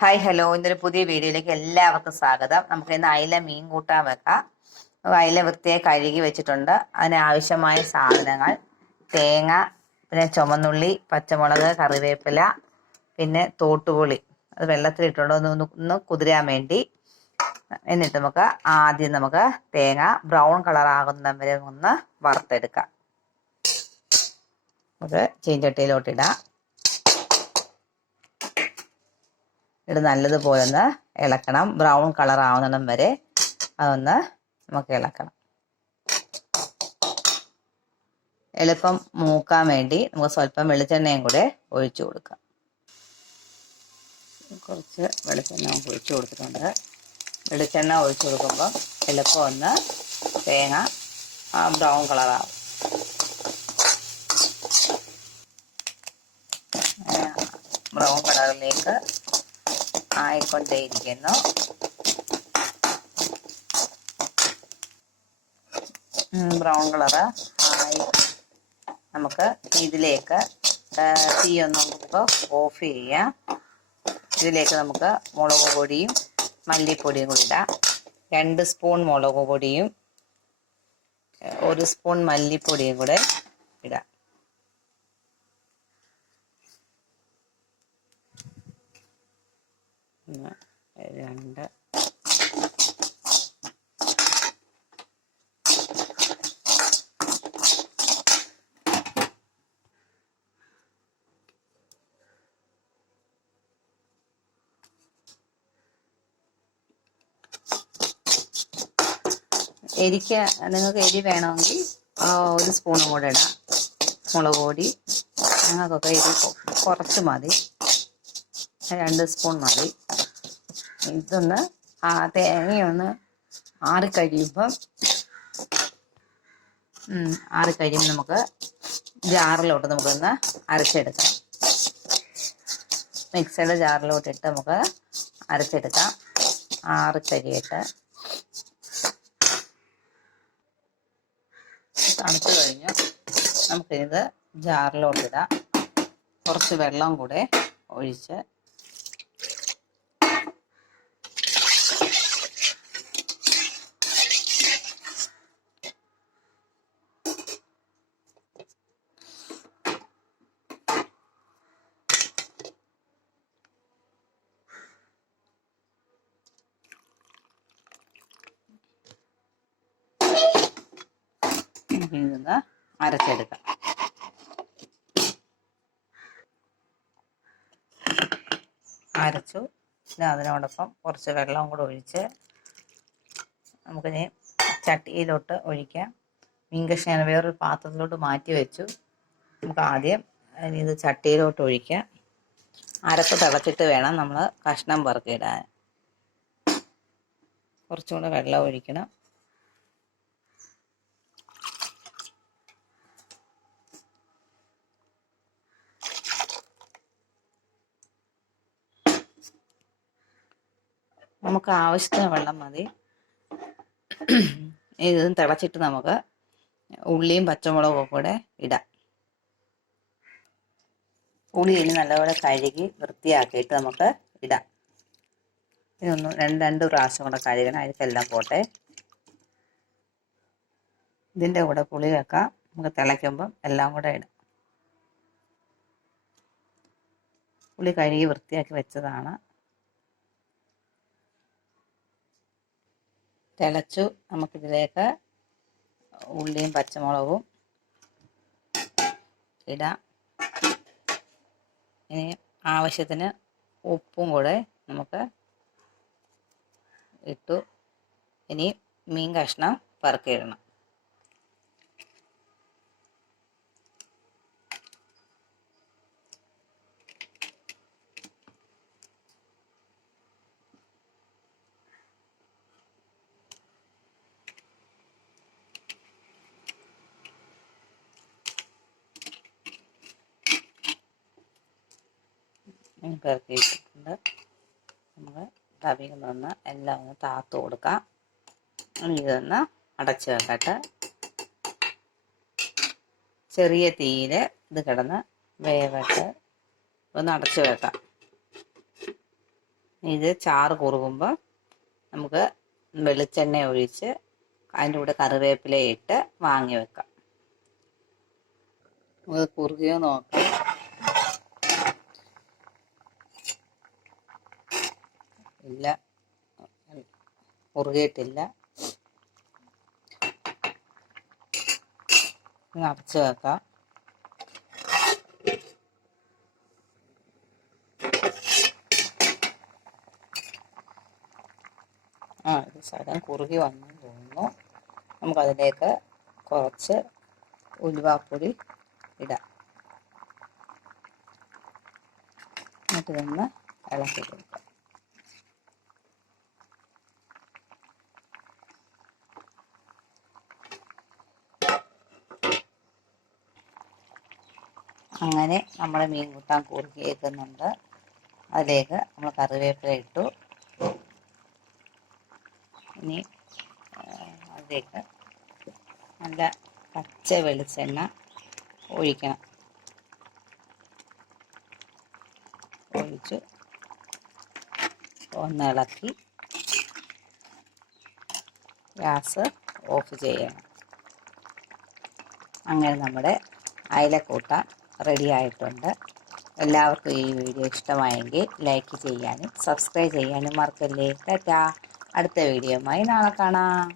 Hi hello. ഇന്നൊരു പുതിയ വീഡിയോയിലേക്ക് എല്ലാവർക്കും സ്വാഗതം. നമുക്ക് ഇന്ന് അയില മീൻ കൂട്ടാൻ വെക്കാം. അയില വൃത്തിയായി കഴുകി വെച്ചിട്ടുണ്ട്. അതിനാവശ്യമായ സാധനങ്ങൾ. തേങ്ങ പിന്നെ ചുമന്നുള്ളി പച്ചമുളക് കറിവേപ്പില പിന്നെ തോട്ടുപുളി. അത് വെള്ളത്തിലിട്ടുണ്ട് ഒന്ന് ഒന്ന് കുതിരാൻ വേണ്ടി എന്നിട്ട് നമുക്ക് ആദ്യം നമുക്ക് തേങ്ങ ബ്രൗൺ കളർ ആകുന്ന വരെ ഒന്ന് വറുത്തെടുക്കാം. നമുക്ക് ചീഞ്ചട്ടിയിലോട്ട് ഇടാം ഇത് നല്ലതുപോലെ ഒന്ന് ഇളക്കണം. ബ്രൗൺ കളർ ആവുന്നിടം വരെ അതൊന്ന് നമുക്ക് ഇളക്കണം. എളുപ്പം മൂക്കാൻ വേണ്ടി നമുക്ക് സ്വല്പം വെളിച്ചെണ്ണയും കൂടെ ഒഴിച്ചു കൊടുക്കാം. കുറച്ച് വെളിച്ചെണ്ണ ഒഴിച്ചു കൊടുത്തിട്ടുണ്ട്. വെളിച്ചെണ്ണ ഒഴിച്ചു കൊടുക്കുമ്പോൾ എളുപ്പം ഒന്ന് തേങ്ങ ബ്രൗൺ കളറാവും ബ്രൗൺ കളറിലേക്ക് ആയിക്കൊണ്ടേയിരിക്കുന്നു. ബ്രൗൺ കളറ് ആയി. നമുക്ക് ഇതിലേക്ക് തീ ഒന്ന് നമുക്ക് ഓഫ് ചെയ്യാം. ഇതിലേക്ക് നമുക്ക് മുളക് പൊടിയും മല്ലിപ്പൊടിയും കൂടി ഇടാം. രണ്ട് സ്പൂൺ മുളക് പൊടിയും ഒരു സ്പൂൺ മല്ലിപ്പൊടിയും കൂടെ ഇടാം ഒന്ന് രണ്ട്. എരിക്ക നിങ്ങൾക്ക് എരി വേണമെങ്കിൽ ഒരു സ്പൂണും കൂടെ ഇടാം. മുളക് പൊടി. ഞങ്ങൾക്കൊക്കെ എരി കുറച്ച് മതി. രണ്ട് സ്പൂൺ മതി. ഇതൊന്ന് ആ തേങ്ങയൊന്ന് ആറിക്കഴിയുമ്പം ആറിക്കഴിയുമ്പോൾ നമുക്ക് ജാറിലോട്ട് നമുക്കൊന്ന് അരച്ചെടുക്കാം. മിക്സിയുടെ ജാറിലോട്ട് ഇട്ട് നമുക്ക് അരച്ചെടുക്കാം. ആറിക്കരിയിട്ട് തണുത്ത് കഴിഞ്ഞ് നമുക്കിത് ജാറിലോട്ടിടാം. കുറച്ച് വെള്ളം കൂടെ ഒഴിച്ച് ഇതൊന്ന് അരച്ചെടുക്കാം. അരച്ചു. അതിനോടൊപ്പം കുറച്ച് വെള്ളം കൂടെ ഒഴിച്ച് നമുക്കിനി ചട്ടിയിലോട്ട് ഒഴിക്കാം. മീൻ കഷ്ണം ഞാൻ വേറൊരു പാത്രത്തിലോട്ട് മാറ്റി വെച്ചു. നമുക്ക് ആദ്യം ഇത് ചട്ടിയിലോട്ട് ഒഴിക്കാം. അരപ്പ് തിളച്ചിട്ട് വേണം നമ്മൾ കഷ്ണം പറക്കിയിടാൻ കുറച്ചുകൂടെ വെള്ളം ഒഴിക്കണം. നമുക്ക് ആവശ്യത്തിന് വെള്ളം മതി. ഇത് തിളച്ചിട്ട് നമുക്ക് ഉള്ളിയും പച്ചമുളകും കൂടെ ഇടാം. ഉള്ളി ഇനി നല്ലപോലെ കഴുകി വൃത്തിയാക്കിയിട്ട് നമുക്ക് ഇടാം. ഇതൊന്ന് രണ്ട് രണ്ട് പ്രാവശ്യം കൂടെ കഴുകണം. അതിലെല്ലാം പോട്ടെ. ഇതിന്റെ കൂടെ പുളി വെക്കാം. നമുക്ക് തിളയ്ക്കുമ്പം എല്ലാം കൂടെ ഇടാം. പുളി കഴുകി വൃത്തിയാക്കി വെച്ചതാണ്. തിളച്ചു നമുക്കിതിലേക്ക് ഉള്ളിയും പച്ചമുളകും ഇടാം. ഇനി ആവശ്യത്തിന് ഉപ്പും കൂടെ നമുക്ക് ഇട്ടു. ഇനി മീൻ കഷ്ണം പറക്കിയിടണം. പെറുക്കി ഇട്ടിട്ടുണ്ട് നമ്മൾ തവിയിൽ നിന്ന് എല്ലാം ഒന്ന് താത്ത് കൊടുക്കാം. ഇതൊന്ന് അടച്ച് വെക്കട്ടെ. ചെറിയ തീയിൽ ഇത് കിടന്ന് വേവട്ട് ഒന്ന് അടച്ച് വെക്കാം. ഇത് ചാറ് കുറുകുമ്പോൾ നമുക്ക് വെളിച്ചെണ്ണ ഒഴിച്ച് അതിന്റെ കൂടെ കറിവേപ്പില ഇട്ട് വാങ്ങി വെക്കാം. കുറുകിയോ നോക്കാം. ഇല്ല. മുറുകിയിട്ടില്ല നിറച്ച് വെക്കാം. ആ ഇത് സാധനം കുറുകി വന്നു തോന്നുന്നു. നമുക്കതിലേക്ക് കുറച്ച് ഉലുവാപ്പൊടി ഇടാം. എന്നിട്ട് നിന്ന് ഇളക്കി കൊടുക്കാം. അങ്ങനെ നമ്മൾ മീൻ കൂട്ടാൻ കൂർക്കി വെക്കുന്നുണ്ട് അതിലേക്ക് നമ്മൾ കറിവേപ്പില ഇട്ടു. ഇനി അതിലേക്ക് നല്ല പച്ച വെളിച്ചെണ്ണ ഒഴിക്കണം. ഒഴിച്ച് ഒന്ന് ഇളക്കി ഗ്യാസ് ഓഫ് ചെയ്യണം. അങ്ങനെ നമ്മുടെ അയലക്കൂട്ടാൻ റെഡി ആയിട്ടുണ്ട് എല്ലാവർക്കും ഈ വീഡിയോ ഇഷ്ടമായെങ്കിൽ ലൈക്ക് ചെയ്യാനും സബ്സ്ക്രൈബ് ചെയ്യാനും മറക്കല്ലേ. ടാറ്റാ. അടുത്ത വീഡിയോയുമായി നാളെ കാണാം.